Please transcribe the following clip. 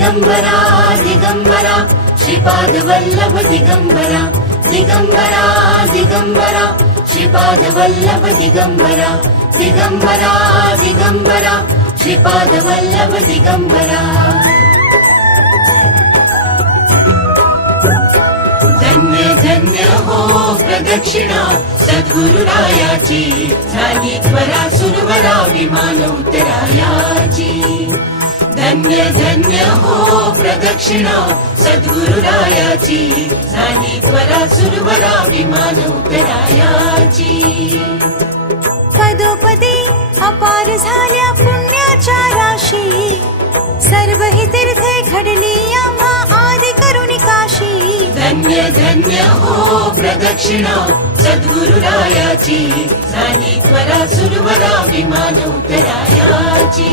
दिगंबरा दिगंबरा श्रीपाद वल्लभ दिगंबरा दिगंबरा दिगंबरा श्रीपाद वल्लभ दिगंबरा दिगंबरा दिगंबरा श्रीपाद वल्लभ दिगंबरा धन्य धन्य हो प्रदक्षिणा सद्गुरुरायाची झाली त्वरा सुरवरा विमान उतरायाची धन्य धन्य हो प्रदक्षिणा सद्गुरुरायाची झाली त्वरा सुरवरा विमान उतरायाची पदोपदी अपार झाल्या पुण्याच्या राशी सर्व ही तीर्थे घडली आम्हा आदि करुणी काशी धन्य धन्य हो प्रदक्षिणा सद्गुरुरायाची झाली त्वरा सुरवरा विमान उतरायाची